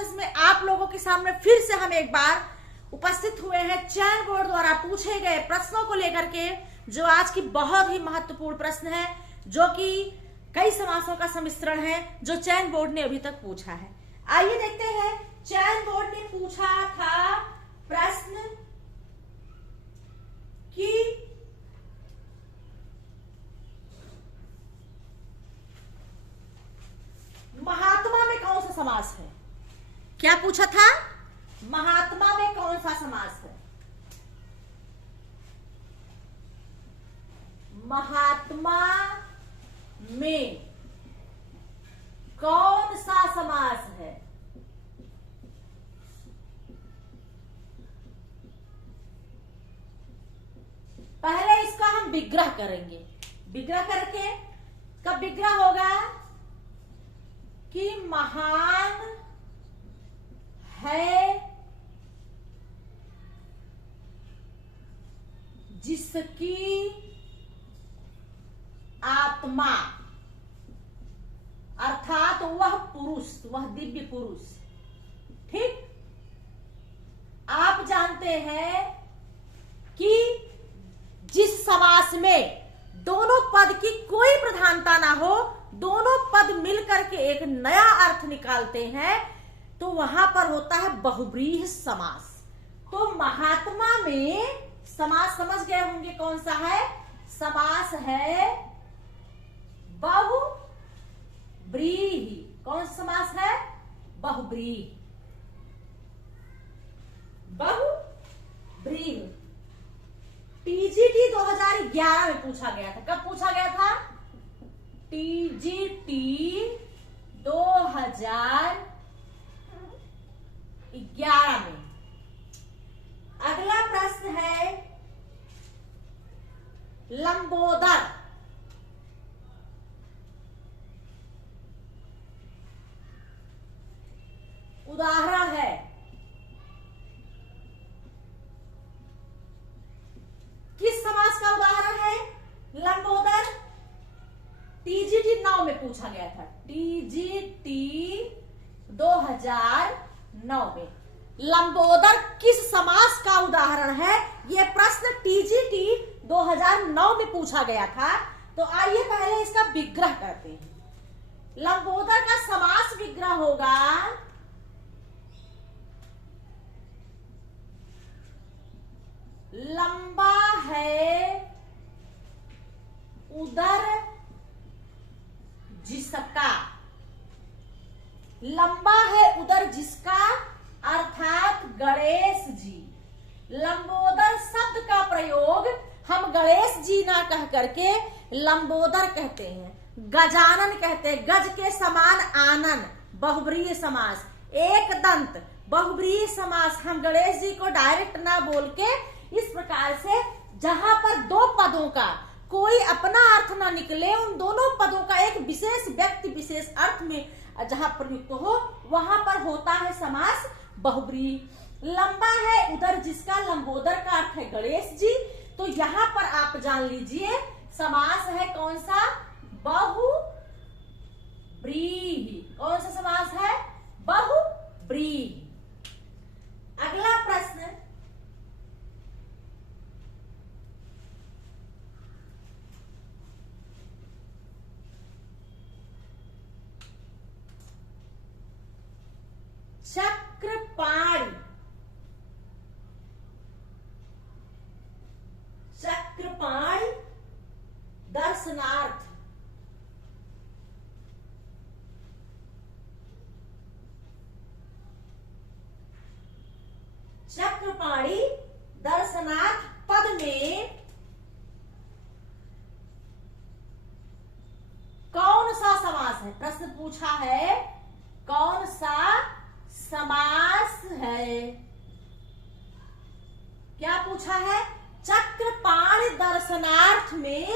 Classes में आप लोगों के सामने फिर से हम एक बार उपस्थित हुए हैं चयन बोर्ड द्वारा पूछे गए प्रश्नों को लेकर के, जो आज की बहुत ही महत्वपूर्ण प्रश्न है, जो कि कई समासों का सम्मिश्रण है, जो चयन बोर्ड ने अभी तक पूछा है। आइए देखते हैं, चयन बोर्ड ने पूछा था प्रश्न कि महात्मा में कौन सा समास है। क्या पूछा था? महात्मा में कौन सा समास है। महात्मा में कौन सा समास है। पहले इसका हम विग्रह करेंगे। विग्रह करके कब विग्रह होगा कि महान है जिसकी आत्मा, अर्थात वह पुरुष, वह दिव्य पुरुष। ठीक, आप जानते हैं कि जिस समास में दोनों पद की कोई प्रधानता ना हो, दोनों पद मिलकर के एक नया अर्थ निकालते हैं, तो वहां पर होता है बहुब्रीहि समास। तो महात्मा में समास समझ गए होंगे कौन सा है। समास है बहुब्रीहि। कौन सा समास है? बहुब्रीहि। बहुब्रीहि टीजीटी 2011 में पूछा गया था। कब पूछा गया था? टीजीटी 2011 में। अगला प्रश्न है लंबोदर। उदाहरण है किस समास का उदाहरण है लंबोदर? टीजीटी 9 में पूछा गया था। टीजीटी 2009 में लंबोदर किस समास का उदाहरण है? यह प्रश्न टीजीटी 2009 में पूछा गया था। तो आइए पहले इसका विग्रह करते हैं। लंबोदर का समास विग्रह होगा लंबा है उदर जिसका। लंबा है उदर जिसका अर्थात गणेश जी। लंबोदर शब्द का प्रयोग हम गणेश जी ना कह करके लंबोदर कहते हैं, गजानन कहते हैं। गज के समान आनन, बहुब्रीहि समास। एक दंत, बहुब्रीहि समास। हम गणेश जी को डायरेक्ट ना बोल के इस प्रकार से जहां पर दो पदों का कोई अपना अर्थ ना निकले, उन दोनों पदों का एक विशेष व्यक्ति विशेष अर्थ में जहां प्रयुक्त हो, वहां पर होता है समास बहुब्रीहि। लंबा है उदर जिसका, लंबोदर का अर्थ है गणेश जी। तो यहां पर आप जान लीजिए समास है कौन सा? बहुब्रीहि। कौन सा समास है? बहुब्रीहि। अगला प्रश्न चक्रपाणि। चक्रपाणि दर्शनार्थ। चक्रपाणि दर्शनार्थ पद में कौन सा समास है? प्रश्न पूछा है कौन सा समास है। क्या पूछा है? चक्रपाणि दर्शनार्थ में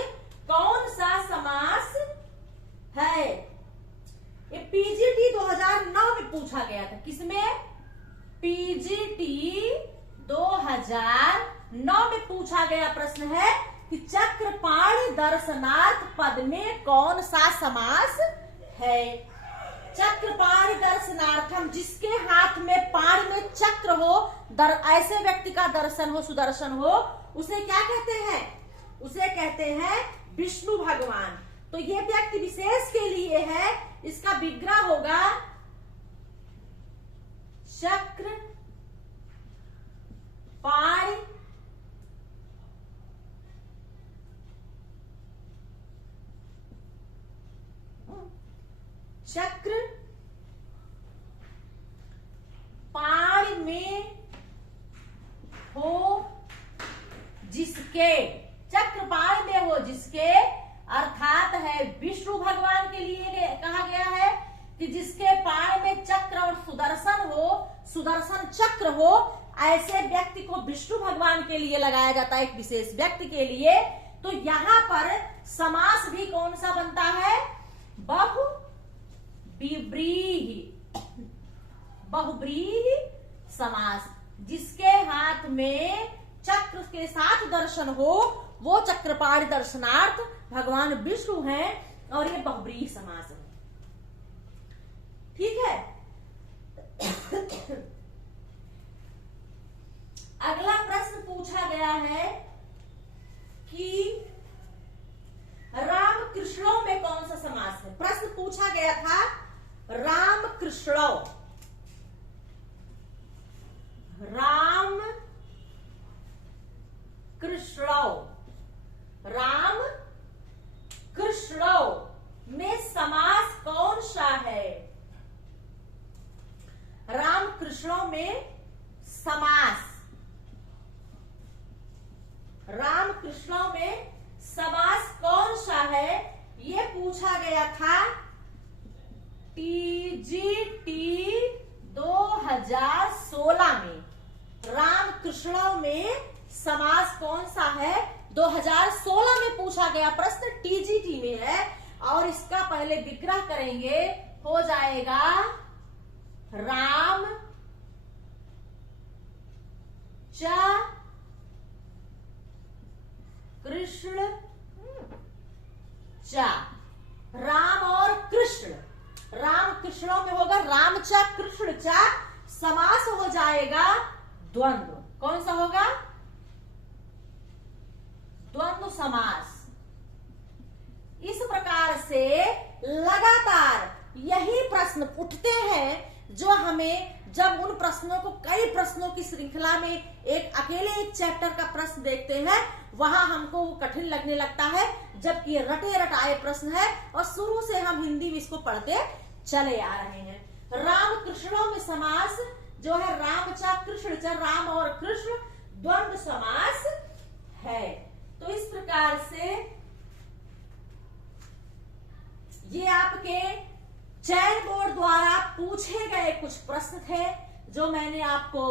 कौन सा समास है। ये पीजीटी 2009 में पूछा गया था। किसमें? पीजीटी 2009 में पूछा गया प्रश्न है कि चक्रपाणि दर्शनार्थ पद में कौन सा समास है। चक्रपाणि दर्शनार्थम, जिसके हाथ में पाण में चक्र हो, ऐसे व्यक्ति का दर्शन हो, सुदर्शन हो, उसे क्या कहते हैं? उसे कहते हैं विष्णु भगवान। तो ये व्यक्ति विशेष के लिए है, इसका विग्रह होगा चक्र पाणि चक्र पाणि में हो जिसके, चक्र पाणि में हो जिसके, अर्थात है विष्णु भगवान के लिए कहा गया है कि जिसके पाण में चक्र और सुदर्शन हो, सुदर्शन चक्र हो, ऐसे व्यक्ति को विष्णु भगवान के लिए लगाया जाता है, एक विशेष व्यक्ति के लिए। तो यहाँ पर समास भी कौन सा बनता है? बहुब्रीहि समास। जिसके हाथ में चक्र के साथ दर्शन हो, वो चक्रपाणि दर्शनार्थ भगवान विष्णु हैं, और ये बहुब्रीहि समास है। ठीक है। अगला प्रश्न पूछा गया है कि राम कृष्णों में कौन सा समास है? प्रश्न पूछा गया था राम कृष्णों, राम कृष्णों, राम कृष्णों में समास कौन सा है? राम कृष्णों में समास, राम कृष्णों में समास कौन सा है? ये पूछा गया था टीजीटी 2016 में। राम कृष्णों में समास कौन सा है? 2016 में पूछा गया प्रश्न, टीजीटी में है, और इसका पहले विग्रह करेंगे, हो जाएगा राम च कृष्ण चा, राम और कृष्ण, राम कृष्णों में होगा राम चा कृष्ण चा, समास हो जाएगा द्वंद्व। कौन सा होगा? द्वंद्व समास। इस प्रकार से लगातार यही प्रश्न उठते हैं, जो हमें जब उन प्रश्नों को, कई प्रश्नों की श्रृंखला में एक अकेले एक चैप्टर का प्रश्न देखते हैं, वहां हमको वो कठिन लगने लगता है, जबकि रटे रटाए प्रश्न है और शुरू से हम हिंदी में इसको पढ़ते चले आ रहे हैं। राम कृष्णों में समास जो है राम चा कृष्ण चा, राम और कृष्ण द्वंद्व समास है। तो इस प्रकार से ये आपके चयन बोर्ड द्वारा पूछे गए कुछ प्रश्न थे, जो मैंने आपको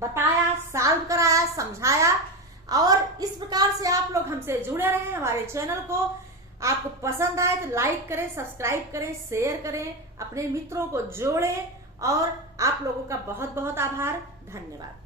बताया, सॉल्व कराया, समझाया, और इस प्रकार से आप लोग हमसे जुड़े रहे। हमारे चैनल को आपको पसंद आए तो लाइक करें, सब्सक्राइब करें, शेयर करें, अपने मित्रों को जोड़ें, और आप लोगों का बहुत बहुत आभार, धन्यवाद।